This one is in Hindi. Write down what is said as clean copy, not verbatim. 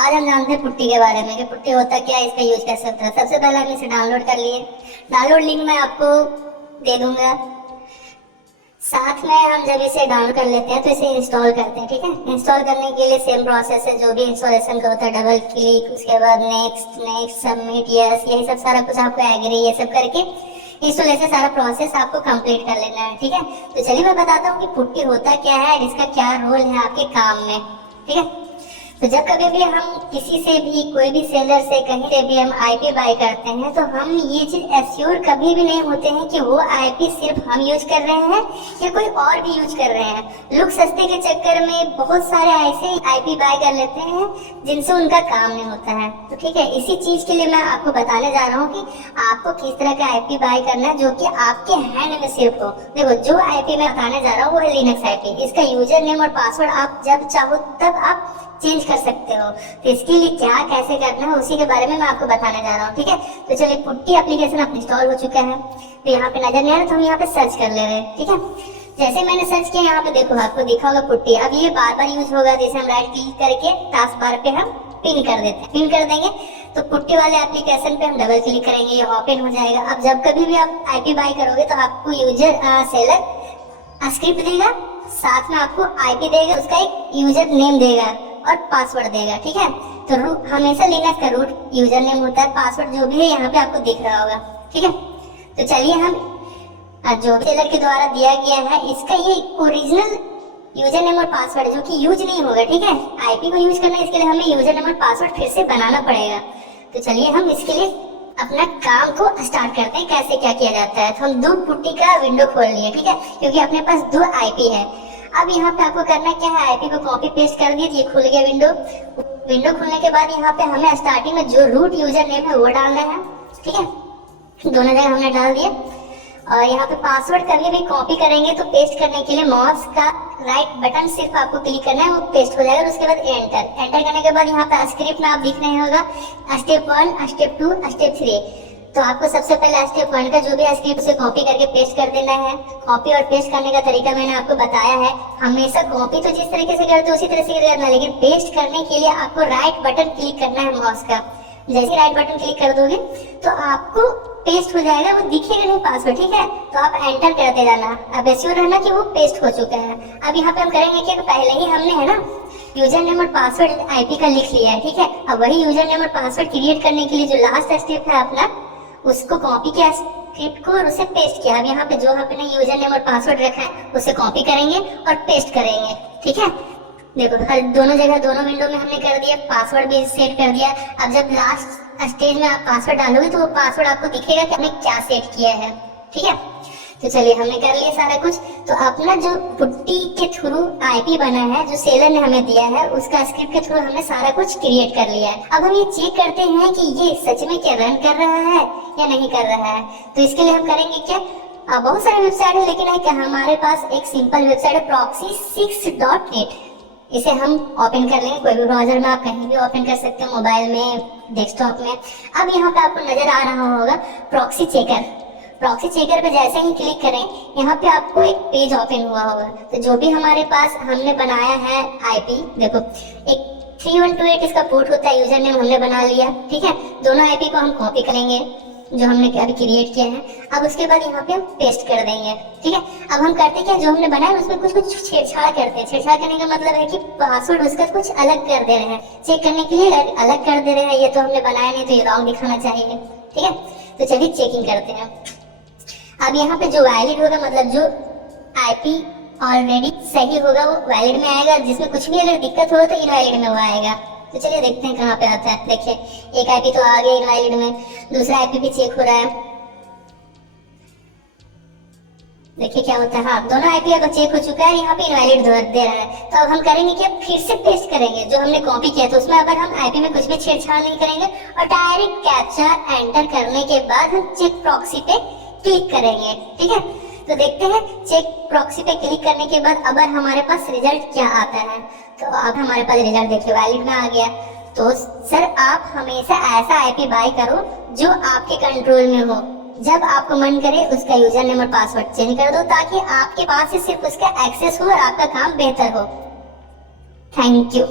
आज हम जानते हैं पुट्टी के बारे में कि पुट्टी होता क्या है, इसका यूज कैसे होता है। सबसे पहले हम इसे डाउनलोड कर लिए। डाउनलोड लिंक मैं आपको दे दूंगा। साथ में हम जब इसे डाउनलोड कर लेते हैं तो इसे इंस्टॉल करते हैं। ठीक है, इंस्टॉल करने के लिए सेम प्रोसेस है जो भी इंस्टॉलेशन का होता है। डबल क्लिक, उसके बाद नेक्स्ट नेक्स्ट सबमिट यस, यही सब सारा कुछ आपको एग्री ये सब करके इंस्टॉलेशन सारा प्रोसेस आपको कंप्लीट कर लेना है। ठीक है, तो चलिए मैं बताता हूँ कि पुट्टी होता क्या है और इसका क्या रोल है आपके काम में। ठीक है, तो जब कभी भी हम किसी से भी कोई भी सेलर से कहीं से भी हम आईपी बाय करते हैं तो हम ये चीज एश्योर कभी भी नहीं होते हैं कि वो आईपी सिर्फ हम यूज कर रहे हैं या कोई और भी यूज कर रहे हैं। लोग सस्ते के चक्कर में बहुत सारे ऐसे आईपी बाय कर लेते हैं जिनसे उनका काम नहीं होता है। तो ठीक है, इसी चीज के लिए मैं आपको बताने जा रहा हूँ कि आपको किस तरह का आईपी बाय करना है जो कि आपके हैंड में सिर्फ हो। देखो, जो आईपी मैं बताने जा रहा हूँ वो है लिनक्स आईपी। इसका यूजर नेम और पासवर्ड आप जब चाहो तब आप चेंज कर सकते हो। तो इसके लिए क्या कैसे करना है उसी के बारे में मैं आपको बताने जा रहा हूँ। ठीक है, तो चलिए पुट्टी एप्लीकेशन अपने इंस्टॉल हो चुका है। तो यहाँ पे नजर नहीं आ रहा तो हम यहाँ पे सर्च कर ले रहे हैं। ठीक है, जैसे मैंने सर्च किया यहाँ पे देखो आपको दिखा होगा पुट्टी। अब ये बार बार यूज होगा, जैसे हम राइट क्लिक करके टास्क बार पे हम पिन कर देते हैं। पिन कर देंगे तो पुट्टी वाले एप्लीकेशन पे हम डबल क्लिक करेंगे, ये ओपन हो जाएगा। अब जब कभी भी आप आईपी बाय करोगे तो आपको यूजर सेलर स्क्रिप्ट देगा, साथ में आपको आईपी देगा, उसका एक यूजर नेम देगा और पासवर्ड देगा। ठीक है, तो हमेशा लिनक्स का रूट यूजर नेम होता है, पासवर्ड जो भी है यहाँ पे आपको दिख रहा होगा। ठीक है, तो चलिए हम जो सेलर के द्वारा दिया गया है इसका ये ओरिजिनल यूजर नेम और पासवर्ड जो कि यूज नहीं होगा। ठीक है, आईपी को यूज करना है इसके लिए हमें यूजर नेम और पासवर्ड फिर से बनाना पड़ेगा। तो चलिए हम इसके लिए अपना काम को स्टार्ट करते हैं, कैसे क्या किया जाता है। तो हम दो पुट्टी का विंडो खोल लिए। ठीक है, क्योंकि अपने पास दो आईपी है। अब यहाँ पे आपको करना क्या है, आईपी को कॉपी पेस्ट कर दिए, ये खुल गया विंडो। विंडो खुलने के बाद यहाँ पे हमें स्टार्टिंग में जो रूट यूजर नेम है वो डालना है। ठीक है, दोनों जगह हमने डाल दिया। और यहाँ पे पासवर्ड कभी भी कॉपी करेंगे तो पेस्ट करने के लिए माउस का राइट बटन सिर्फ आपको क्लिक करना है, वो पेस्ट हो जाएगा। उसके बाद एंटर करने के बाद यहाँ पे स्क्रिप्ट में आप दिख रहे होगा स्टेप 1, स्टेप 2, स्टेप 3। तो आपको सबसे पहले स्टेप 1 का जो भी स्क्रिप्ट से कॉपी करके पेस्ट कर देना है। कॉपी और पेस्ट करने का तरीका मैंने आपको बताया है। हमेशा कॉपी तो जिस तरीके से करते हो उसी तरह से करना है, लेकिन पेस्ट करने के लिए आपको राइट बटन क्लिक करना है माउस का। जैसे राइट बटन क्लिक कर दोगे तो आपको पेस्ट हो जाएगा, वो दिखेगा नहीं पासवर्ड। ठीक है, तो आप एंटर करते जाना। अब एश्योर रहना कि वो पेस्ट हो चुका है। अब यहाँ पे हम करेंगे कि पहले ही हमने है ना यूजर नेम और पासवर्ड आईपी का लिख लिया है। ठीक है, अब वही यूजर नेम और पासवर्ड क्रिएट करने के लिए जो लास्ट स्टेप है अपना, उसको कॉपी किया स्क्रिप्ट को और उसे पेस्ट किया। अब यहाँ पे जो आपने यूजर नेम और पासवर्ड रखा है उसे कॉपी करेंगे और पेस्ट करेंगे। ठीक है, देखो हर दोनों जगह दोनों विंडो में हमने कर दिया, पासवर्ड भी सेट कर दिया। अब जब लास्ट स्टेज में आप पासवर्ड डालोगे तो वो पासवर्ड आपको दिखेगा कि हमने क्या सेट किया है। ठीक है, तो चलिए हमने कर लिया सारा कुछ। तो अपना जो पुट्टी के थ्रू आईपी बना है जो सेलर ने हमें दिया है उसका स्क्रिप्ट के थ्रू हमने सारा कुछ क्रिएट कर लिया है। अब हम ये चेक करते हैं कि ये सच में क्या रन कर रहा है या नहीं कर रहा है। तो इसके लिए हम करेंगे क्या, बहुत सारे वेबसाइट है लेकिन है क्या हमारे पास एक सिंपल वेबसाइट है प्रॉक्सी 6.8। इसे हम ओपन कर लेंगे, कोई भी ब्राउजर में आप कहीं भी ओपन कर सकते हो, मोबाइल में, डेस्कटॉप में। अब यहाँ पे आपको नजर आ रहा होगा प्रॉक्सी चेकर। प्रॉक्सी चेकर पे जैसे ही क्लिक करें यहाँ पे आपको एक पेज ओपन हुआ होगा। तो जो भी हमारे पास हमने बनाया है आईपी, देखो एक 3128 इसका पोर्ट होता है, यूजर नेम हमने बना लिया। ठीक है, दोनों आईपी को हम कॉपी करेंगे जो हमने अभी क्रिएट किया है। अब उसके बाद यहाँ पे हम पेस्ट कर देंगे। ठीक है, अब हम करते क्या, जो हमने बनाया उसमें कुछ कुछ छेड़छाड़ करते हैं। छेड़छाड़ करने का मतलब है कि पासवर्ड उसका कुछ अलग कर दे रहे हैं, चेक करने के लिए अलग कर दे रहे हैं। ये तो हमने बनाया नहीं तो ये रॉन्ग दिखाना चाहिए। ठीक है, तो चलिए चेकिंग करते हैं। अब यहाँ पे जो वैलिड होगा, मतलब जो आईपी ऑलरेडी सही होगा वो वैलिड में आएगा, जिसमें कुछ भी अगर दिक्कत हो तो इनवैलिड में वो आएगा। तो चलिए देखते हैं कहाँ पे आता है। देखिए एक आईपी तो आ गया इनवैलिड में, दूसरा आईपी भी चेक हो रहा है। देखिए क्या होता है, हाँ दोनों आईपी अगर चेक हो चुका है, यहाँ पे इनवैलिड दे रहा है। तो अब हम करेंगे कि फिर से पेस्ट करेंगे जो हमने कॉपी किया था उसमें। अगर हम आईपी में कुछ भी छेड़छाड़ नहीं करेंगे और डायरेक्ट कैप्चा एंटर करने के बाद हम चेक प्रॉक्सी पे क्लिक करेंगे। ठीक है, तो देखते हैं चेक प्रॉक्सी पे क्लिक करने के बाद अब हमारे पास रिजल्ट क्या आता है। तो अब हमारे पास रिजल्ट देखिए वैलिड में आ गया। तो सर आप हमेशा ऐसा आईपी बाय करो जो आपके कंट्रोल में हो। जब आपको मन करे उसका यूजर नेम और पासवर्ड चेंज कर दो ताकि आपके पास ही सिर्फ उसका एक्सेस हो और आपका काम बेहतर हो। Thank you.